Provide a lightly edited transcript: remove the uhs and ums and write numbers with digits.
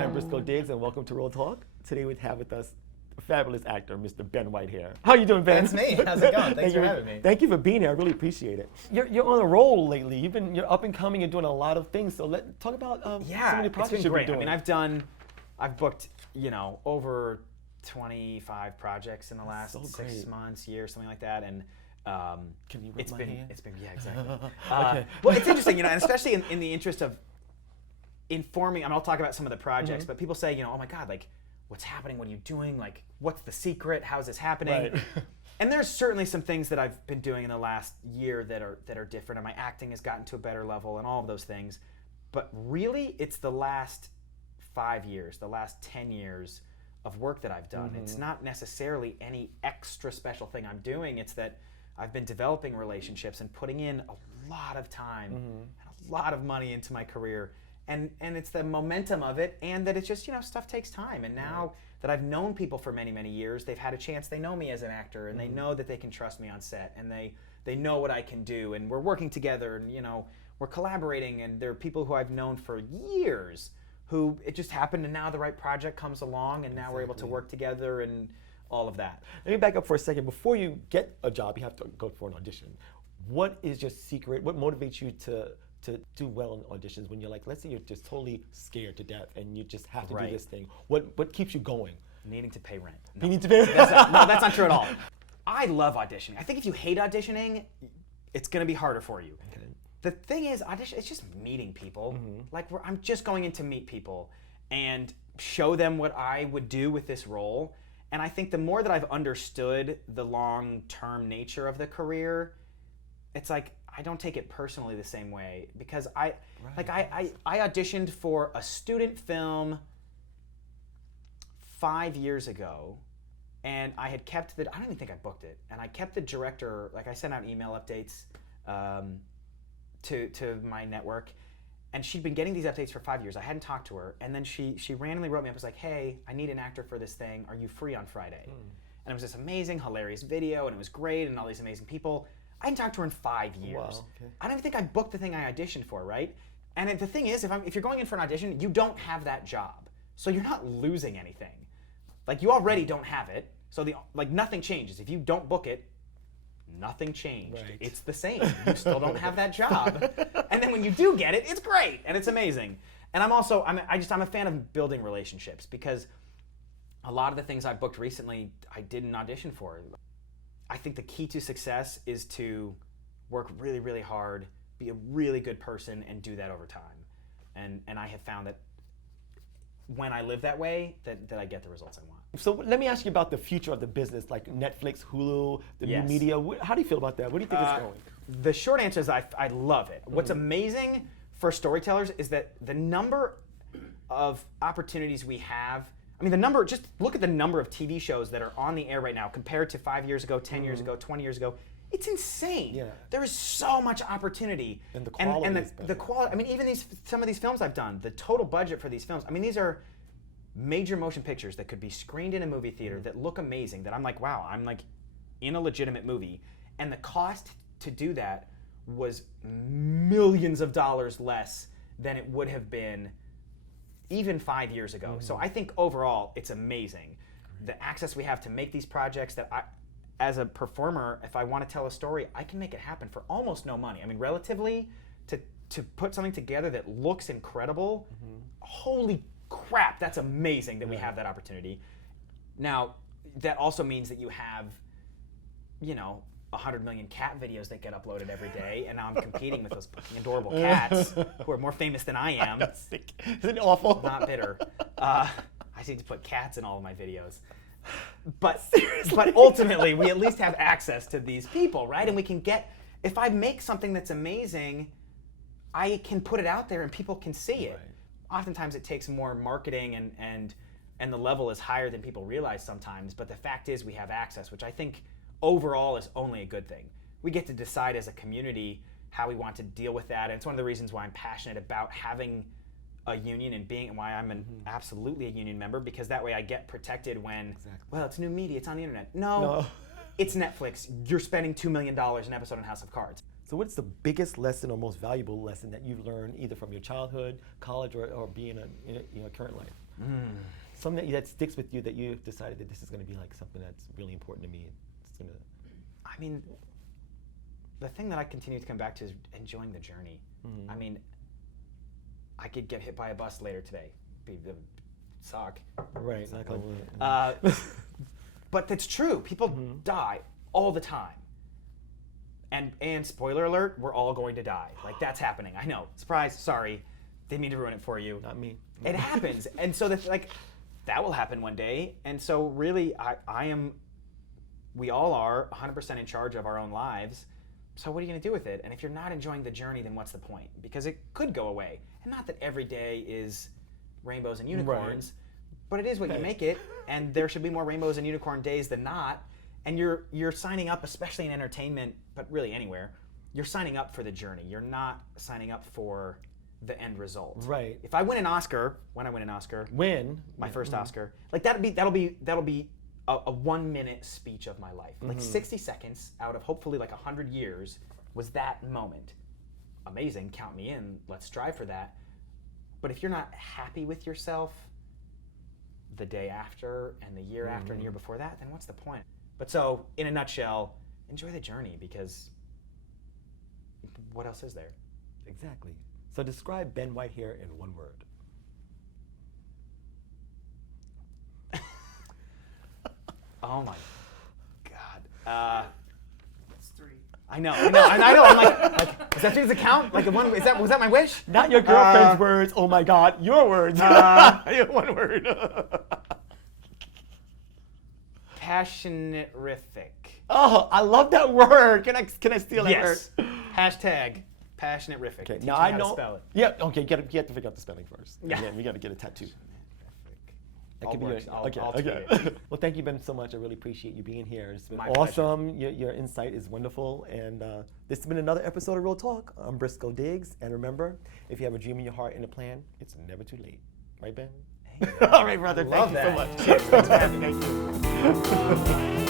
Hi, I'm Briscoe Diggs, and welcome to Real Talk. Today we have with us a fabulous actor, Mr. Ben Whitehair. How you doing, Ben? That's me. How's it going? Thanks for having me. Thank you for being here. I really appreciate it. You're on a roll lately. You're up and coming and doing a lot of things. So talk about some of the projects you've been doing. I mean, I've booked over 25 projects in the last 6 months, year, something like that, and can you rub my hand? It's been exactly. Okay. Well, it's interesting, and especially in the interest of informing. I mean, I'll talk about some of the projects, but people say, oh my God, like, what's happening? What are you doing? Like, what's the secret? How's this happening? Right. And there's certainly some things that I've been doing in the last year that are different, and my acting has gotten to a better level, and all of those things. But really, it's the last 5 years, the last 10 years of work that I've done. It's not necessarily any extra special thing I'm doing. It's that I've been developing relationships and putting in a lot of time and a lot of money into my career. And it's the momentum of it, and that it's just, stuff takes time. And now that I've known people for many, many years, they've had a chance, they know me as an actor, and they know that they can trust me on set, and they know what I can do, and we're working together, and we're collaborating, and there are people who I've known for years who it just happened, and now the right project comes along, and now we're able to work together and all of that. Let me back up for a second. Before you get a job, you have to go for an audition. What is your secret? What motivates you to do well in auditions when you're like, let's say you're just totally scared to death and you just have to do this thing? What keeps you going? Needing to pay rent. No. You need to pay rent? That's not true at all. I love auditioning. I think if you hate auditioning, it's going to be harder for you. Okay. The thing is, audition, it's just meeting people. Like, I'm just going in to meet people and show them what I would do with this role. And I think the more that I've understood the long-term nature of the career, it's like, I don't take it personally the same way, because I auditioned for a student film 5 years ago, and I had kept I don't even think I booked it, and I kept the director, like I sent out email updates to my network, and she'd been getting these updates for 5 years. I hadn't talked to her, and then she randomly wrote me up, was like, hey, I need an actor for this thing, are you free on Friday? And it was this amazing, hilarious video, and it was great, and all these amazing people. I hadn't talked to her in 5 years. Wow, okay. I don't even think I booked the thing I auditioned for, right? And the thing is, if you're going in for an audition, you don't have that job. So you're not losing anything. Like, you already don't have it, so nothing changes. If you don't book it, nothing changed. Right. It's the same. You still don't have that job. And then when you do get it, it's great, and it's amazing. And I'm a fan of building relationships, because a lot of the things I booked recently, I didn't audition for. I think the key to success is to work really, really hard, be a really good person, and do that over time. And I have found that when I live that way, that I get the results I want. So let me ask you about the future of the business, like Netflix, Hulu, the new media. How do you feel about that? What do you think is going? The short answer is I love it. What's amazing for storytellers is that the number of opportunities we have, just look at the number of TV shows that are on the air right now compared to 5 years ago, 10 years ago, 20 years ago. It's insane. Yeah. There is so much opportunity. And the quality is better. The quality, even some of these films I've done, the total budget for these films, these are major motion pictures that could be screened in a movie theater that look amazing, that I'm like, wow, I'm like in a legitimate movie. And the cost to do that was millions of dollars less than it would have been even 5 years ago. So I think overall, it's amazing. The access we have to make these projects that as a performer, if I want to tell a story, I can make it happen for almost no money. Relatively, to put something together that looks incredible, holy crap, that's amazing that we have that opportunity. Now, that also means that you have, 100 million cat videos that get uploaded every day, and now I'm competing with those fucking adorable cats who are more famous than I am. Isn't it awful? Not bitter. I need to put cats in all of my videos. But ultimately, we at least have access to these people, right? And we can if I make something that's amazing, I can put it out there and people can see it. Right. Oftentimes it takes more marketing and the level is higher than people realize sometimes, but the fact is we have access, which I think overall is only a good thing. We get to decide as a community how we want to deal with that, and it's one of the reasons why I'm passionate about having a union and why I'm absolutely a union member, because that way I get protected when, well, it's new media, it's on the internet. No, it's Netflix. You're spending $2 million an episode on House of Cards. So what's the biggest lesson or most valuable lesson that you've learned either from your childhood, college, or being in your current life? Something that sticks with you that you've decided that this is going to be like something that's really important to me. It's gonna. I mean, the thing that I continue to come back to is enjoying the journey. I mean, I could get hit by a bus later today. It would suck. Right. But that's true. People die all the time. And spoiler alert, we're all going to die. Like, that's happening. I know. Surprise. Sorry. Didn't mean to ruin it for you. Not me. It happens. And so that will happen one day. And so really, we all are 100% in charge of our own lives. So what are you going to do with it? And if you're not enjoying the journey, then what's the point? Because it could go away. And not that every day is rainbows and unicorns, but it is what you make it. And there should be more rainbows and unicorn days than not. And you're signing up, especially in entertainment, but really anywhere, you're signing up for the journey. You're not signing up for the end result. Right. If I win an Oscar, when I win an Oscar, my first Oscar, like that'll be a 1 minute speech of my life. Like 60 seconds out of hopefully like 100 years was that moment. Amazing, count me in, let's strive for that. But if you're not happy with yourself the day after and the year after and the year before that, then what's the point? But so, in a nutshell, enjoy the journey, because what else is there? Exactly. So describe Ben Whitehair in one word. Oh my God. That's 3. I know. I'm like, is that things that count? Like was that my wish? Not your girlfriend's words. Oh my God, your words. One word. Passionate-rific. Oh, I love that word. Can I steal that word? Yes. Hashtag passionate-rific. Okay. Teach Now me I how know. to spell it. Yeah. Okay. You have to figure out the spelling first. Yeah. And then we got to get a tattoo. That All could be works. your- I'll okay. tweet Okay. it. Well, thank you, Ben, so much. I really appreciate you being here. It's been My awesome. Your insight is wonderful. And this has been another episode of Real Talk. I'm Briscoe Diggs. And remember, if you have a dream in your heart and a plan, it's never too late. Right, Ben? All right, brother. Love Thank you so that. much. Cheers. Thanks for having me. Thank you.